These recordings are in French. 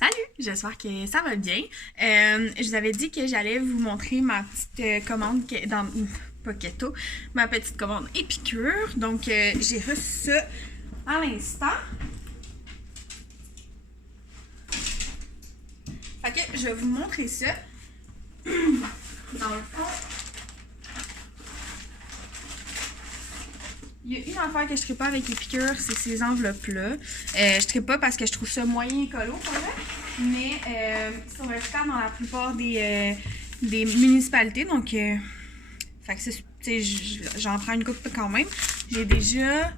Salut! J'espère que ça va bien. Je vous avais dit que j'allais vous montrer ma petite commande dans pas keto, ma petite commande épicure. Donc, j'ai reçu ça à l'instant. Fait que je vais vous montrer ça. Dans le fond, il y a une affaire que je ne tripe pas avec épicure, c'est ces enveloppes-là. Je ne tripe pas parce que je trouve ça moyen écolo, pour vrai. Mais ils sont restés dans la plupart des municipalités. Donc, fait que j'en prends une coupe quand même. J'ai déjà...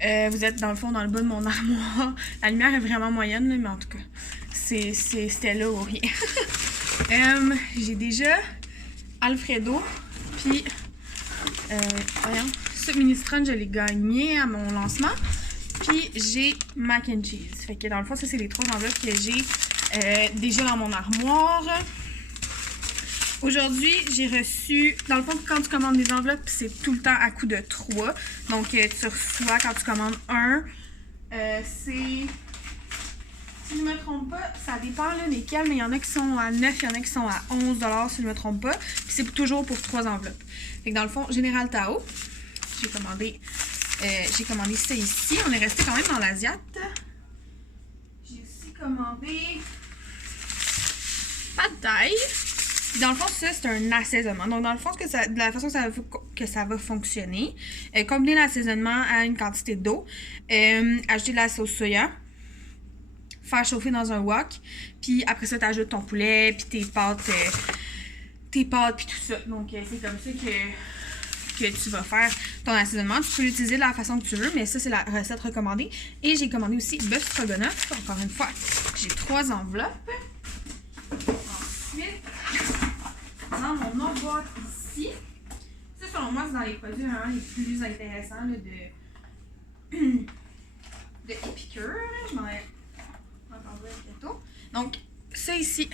vous êtes dans le fond, dans le bas de mon armoire. La lumière est vraiment moyenne, là, mais en tout cas, c'était là ou rien. J'ai déjà Alfredo, puis voyons, ce mini-strun, je l'ai gagné à mon lancement. Puis j'ai mac and cheese. Fait que dans le fond, ça c'est les 3 enveloppes que j'ai déjà dans mon armoire. Aujourd'hui, j'ai reçu... Dans le fond, quand tu commandes des enveloppes, c'est tout le temps à coût de 3. Donc, tu reçois, quand tu commandes un, c'est... Si je ne me trompe pas, ça dépend là, lesquels, mais il y en a qui sont à 9, il y en a qui sont à 11 $ si je ne me trompe pas. Puis c'est toujours pour 3 enveloppes. Fait que dans le fond, Général Tao, j'ai commandé ça ici. On est resté quand même dans l'Asiate. J'ai aussi commandé Pad Thai. Dans le fond, ça, c'est un assaisonnement. Donc, dans le fond, de la façon que ça va fonctionner, combiner l'assaisonnement à une quantité d'eau, ajouter de la sauce soya, faire chauffer dans un wok, puis après ça, tu ajoutes ton poulet, puis tes pâtes, puis tout ça. Donc, c'est comme ça que tu vas faire ton assaisonnement. Tu peux l'utiliser de la façon que tu veux, mais ça, c'est la recette recommandée. Et j'ai commandé aussi bœuf stroganoff. Encore une fois, j'ai 3 enveloppes. Ensuite, dans mon autre boîte ici, ça, selon moi, c'est dans les produits vraiment les plus intéressants là, de épicure. Je m'en ai entendu bientôt. Donc, ça ici,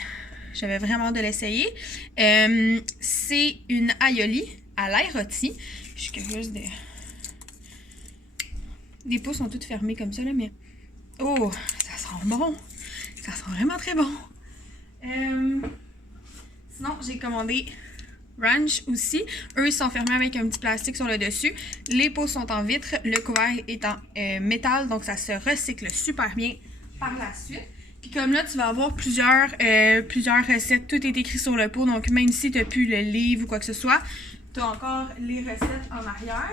j'avais vraiment de l'essayer. C'est une aioli à l'ail rôti. Je suis curieuse de... Les peaux sont toutes fermées comme ça, là, mais... Oh, ça sent bon! Ça sent vraiment très bon! Sinon, j'ai commandé Ranch aussi. Eux, ils sont fermés avec un petit plastique sur le dessus. Les peaux sont en vitre. Le couvert est en métal, donc ça se recycle super bien par la suite. Puis comme là, tu vas avoir plusieurs recettes. Tout est écrit sur le pot, donc même si tu n'as plus le livre ou quoi que ce soit, tu as encore les recettes en arrière.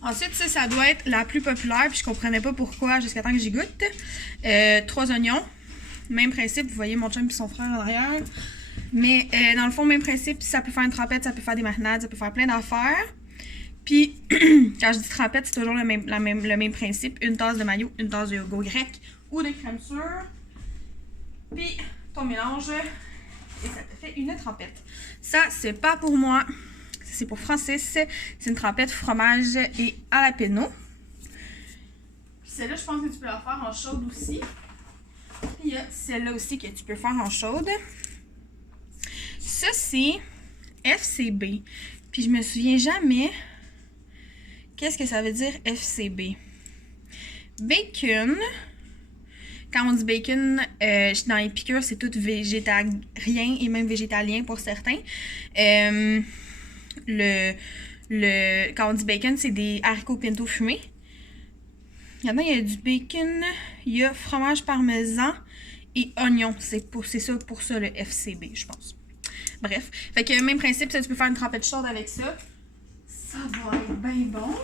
Ensuite, ça doit être la plus populaire, puis je comprenais pas pourquoi jusqu'à temps que j'y goûte. 3 oignons. Même principe, vous voyez mon chum et son frère en arrière. Mais dans le fond, même principe, ça peut faire une trempette, ça peut faire des marinades, ça peut faire plein d'affaires. Puis, quand je dis trempette, c'est toujours le même principe. Une tasse de mayo, une tasse de yogourt grec ou de crème sûre. Puis, ton mélange, et ça te fait une trempette. Ça, c'est pas pour moi. C'est pour Francis. C'est une trempette fromage et jalapeno. Puis celle-là, je pense que tu peux la faire en chaude aussi. Puis il y a celle-là aussi que tu peux faire en chaude. Ça, c'est FCB. Puis je me souviens jamais qu'est-ce que ça veut dire FCB. Bacon. Quand on dit bacon, dans les piqûres, c'est tout végétarien et même végétalien pour certains. Quand on dit bacon, c'est des haricots pinto fumés. Il y en a, il y a du bacon, il y a fromage parmesan et oignon. C'est ça pour ça le FCB, je pense. Bref, fait que même principe, ça, tu peux faire une trempette chaude avec ça. Ça va être bien bon.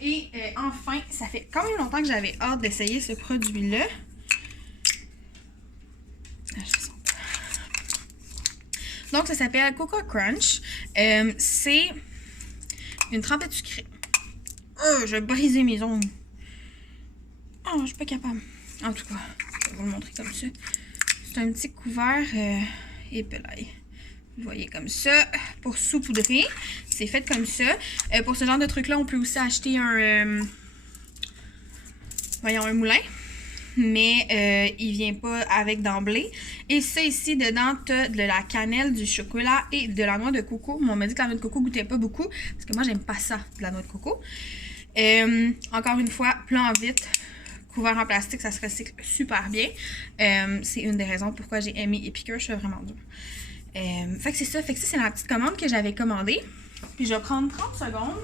Et enfin, ça fait quand même longtemps que j'avais hâte d'essayer ce produit-là. Donc, ça s'appelle Coco Crunch. C'est une trempette sucrée. Je vais briser mes ongles. Oh, je suis pas capable. En tout cas, je vais vous le montrer comme ça. C'est un petit couvert épelaille. Vous voyez comme ça. Pour saupoudrer, c'est fait comme ça. Pour ce genre de truc-là, on peut aussi acheter un moulin. Mais il vient pas avec d'emblée. Et ça ici, dedans, tu as de la cannelle, du chocolat et de la noix de coco. On m'a dit que la noix de coco goûtait pas beaucoup. Parce que moi, j'aime pas ça, de la noix de coco. Encore une fois, plat en vite. couvert en plastique, ça se recycle super bien. C'est une des raisons pourquoi j'ai aimé Epicure, je suis vraiment dure. Fait que c'est ça, c'est la petite commande que j'avais commandée. Puis je vais prendre 30 secondes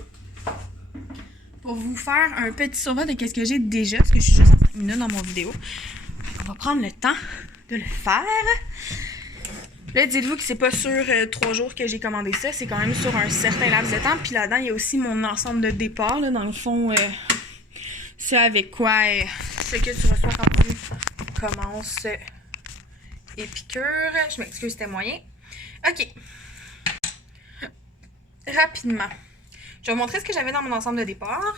pour vous faire un petit survol de ce que j'ai déjà, parce que je suis juste à 5 minutes dans mon vidéo. On va prendre le temps de le faire. Là, dites-vous que c'est pas sur 3 jours que j'ai commandé ça, c'est quand même sur un certain laps de temps. Puis là-dedans, il y a aussi mon ensemble de départ, là, dans le fond, ce avec quoi, ce que tu reçois quand tu commences Epicure. Je m'excuse, c'était moyen. Ok. Rapidement. Je vais vous montrer ce que j'avais dans mon ensemble de départ.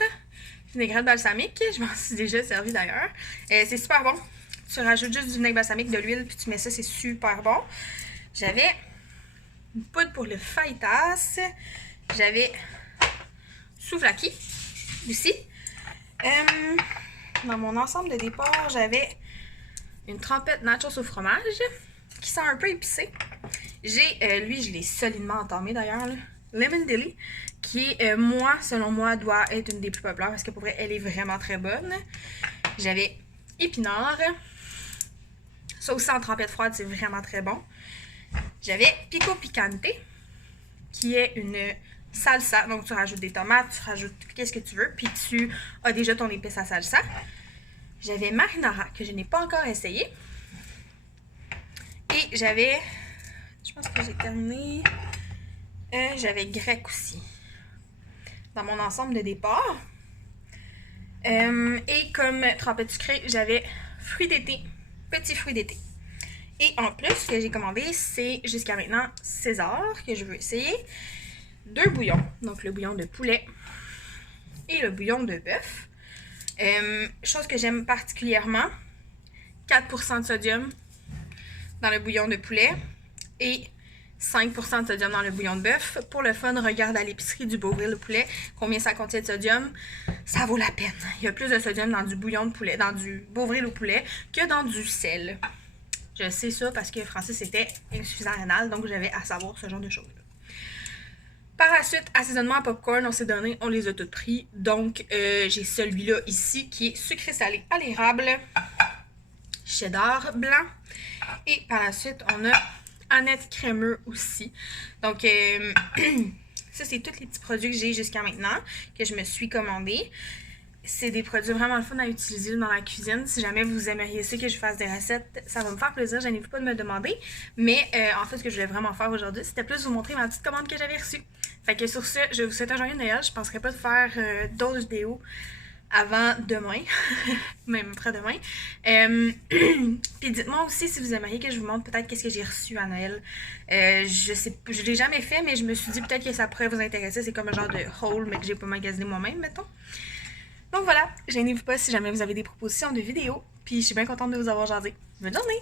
Vinaigrette balsamique, je m'en suis déjà servi d'ailleurs. C'est super bon. Tu rajoutes juste du vinaigre balsamique, de l'huile, puis tu mets ça, c'est super bon. J'avais une poudre pour le fajitas. J'avais souvlaki aussi. Dans mon ensemble de départ, j'avais une trempette nachos au fromage qui sent un peu épicé. J'ai, lui, je l'ai solidement entamé d'ailleurs, Lemon Dilly, qui, moi, selon moi, doit être une des plus populaires parce que pour vrai, elle est vraiment très bonne. J'avais épinards. Ça aussi en trempette froide, c'est vraiment très bon. J'avais pico picante, qui est une salsa. Donc, tu rajoutes des tomates, tu rajoutes qu'est-ce que tu veux, puis tu as déjà ton épice à salsa. J'avais marinara, que je n'ai pas encore essayé. Et j'avais, je pense que j'ai terminé, j'avais grec aussi, dans mon ensemble de départ. Et comme trempette sucrée, j'avais fruits d'été, petits fruits d'été. Et en plus, ce que j'ai commandé, c'est jusqu'à maintenant César, que je veux essayer. 2 bouillons, donc le bouillon de poulet et le bouillon de bœuf. Chose que j'aime particulièrement, 4% de sodium dans le bouillon de poulet et 5% de sodium dans le bouillon de bœuf. Pour le fun, regarde à l'épicerie du Beauvril le poulet combien ça contient de sodium. Ça vaut la peine. Il y a plus de sodium dans du bouillon de poulet, dans du Beauvril au poulet, que dans du sel. Je sais ça parce que Francis était insuffisant rénal, donc j'avais à savoir ce genre de choses. Par la suite, assaisonnement à popcorn, on s'est donné, on les a tous pris. Donc, j'ai celui-là ici qui est sucré salé à l'érable, cheddar blanc. Et par la suite, on a Annette crémeux aussi. Donc, ça, c'est tous les petits produits que j'ai jusqu'à maintenant, que je me suis commandé. C'est des produits vraiment le fun à utiliser dans la cuisine. Si jamais vous aimeriez ça que je fasse des recettes, ça va me faire plaisir. Je n'ai pas de me demander. Mais en fait, ce que je voulais vraiment faire aujourd'hui, c'était plus vous montrer ma petite commande que j'avais reçue. Fait que sur ce, je vous souhaite un joyeux Noël. Je ne penserai pas de faire d'autres vidéos avant demain, même après-demain. Puis dites-moi aussi si vous aimeriez que je vous montre peut-être qu'est-ce que j'ai reçu à Noël. Je sais, je l'ai jamais fait, mais je me suis dit peut-être que ça pourrait vous intéresser. C'est comme un genre de haul, mais que j'ai pas magasiné moi-même, mettons. Donc voilà, gênez-vous pas si jamais vous avez des propositions de vidéos. Puis je suis bien contente de vous avoir jasé. Bonne journée!